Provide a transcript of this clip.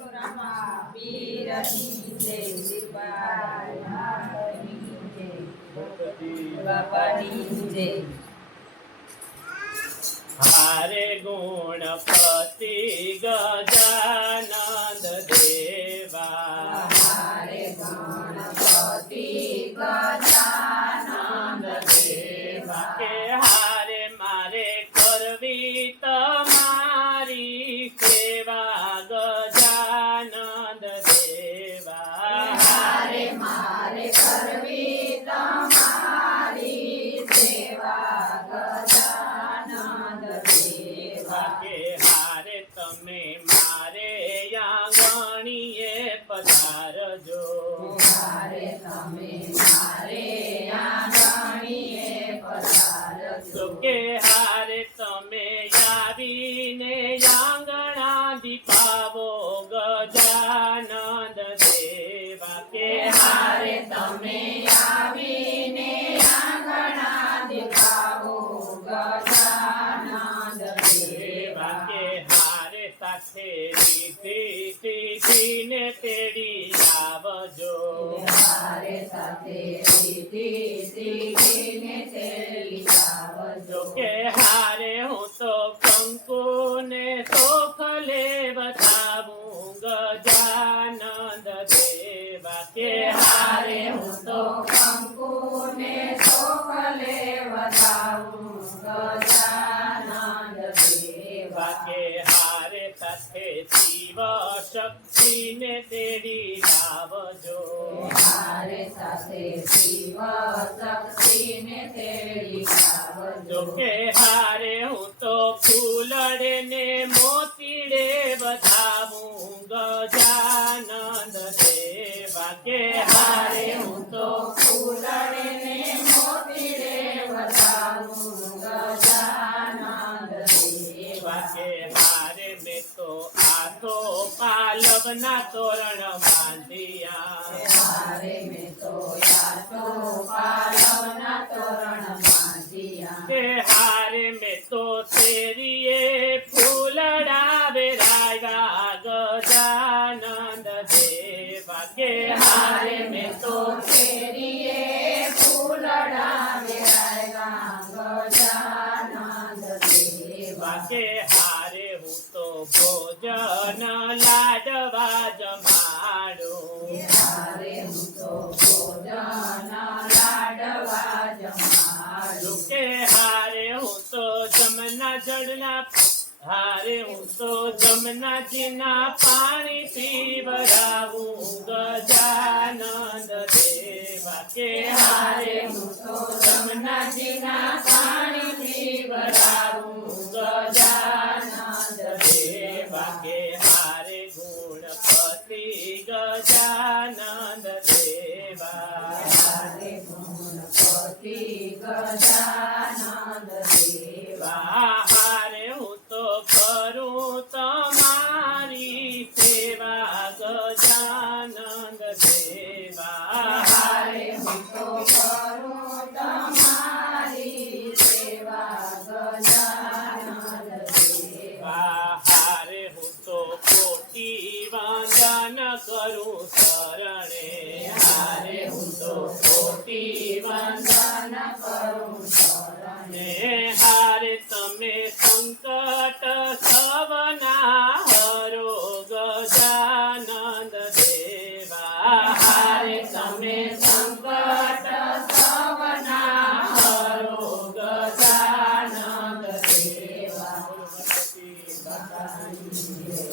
પીરની જય, વીરબાઈ માતની જય, ગણપતિ બાપાની જય. હારે ગુણપતિ ગજાનંદ દેવા, હારે ગણપતિ ગજાનંદ દેવા. કે હારે મારે કરવી તમારી સેવા ગજાનંદ દેવા, હારે મારે કરવી તમારી સેવા ગજાનંદ દેવા. કે હારે તમે મારે આંગણીએ પધારજો, હારે તમે મારે આંગણીએ પધારજો. કે હારે તમે આવીને આંગણા દીપાવો ગજાનંદ દેવા, કે હારે તમે આવીને આંગણા દીપાવો ગજાનંદ દેવા. કે હારે સાથે રીતિને તેડી આવજો, હારે સાથે રીતિને તેડી આવજો. કે હારે હું તો કંકુ ને સોખલે બતાવું ગજાનંદ દેવા, કે હારે હું તો કંકુને સોખલે વધાવું ગજાનંદ દેવા. કે હારે સાથે શિવ શક્તિને તેડી લાવજો, હારે સાથે શિવ શક્તિને તેડી આવજો. કે હારે હું તો ફૂલડે ને મોતીડે બતાવું ગજાનંદ દેવા, કે હારે હું તો ફૂલડે ને મોતીડે વધાવું ગજાનંદ દેવા. કે હારે મેં તો આસો પાલવના તોરણ બાંધિયા, હારે મેં તો યાતો પાલવના તોરણ બાંધ્યા. કે હારે મેં તો શેરીએ ફૂલડા વેરાવ્યા ગજાનંદ દેવા, કે હારે મેં તો શેરીએ ફૂલડા વેરાવ્યા ગજાનંદ દેવા. કે હારે હું તો ભોજન લાડવા જમાડું, હારે હું તો ભોજન લાડવા જમાડું. કે હારે હું તો જમના જળના, હારે હું તો જમનાજીના પાણી પીવડાવું ગજાનંદ દેવા, કે હારે હું તો જમનાજીના પાણી પીવડાવું ગજાનંદ દેવા. કે હારે ગુણપતિ ગજાનંદ દેવા, હારે ગુણપતિ ગજાનંદ દેવા. હારે હું તો કરું તમારી સેવા ગજાનંદ દેવા, હારે હું તો કરું તમારી સેવા ગજાનંદ દેવા. હારે હું તો કોટી વંદન કરું શરણે, હારે હું તો કોટી વંદન કરું શરણે. હારે તમે સંકટ સવના હરો ગજાનંદ દેવા, હારે તમે સંકટ સવના હરો ગજાનંદ દેવા. ગણપતિ બાપાની જય.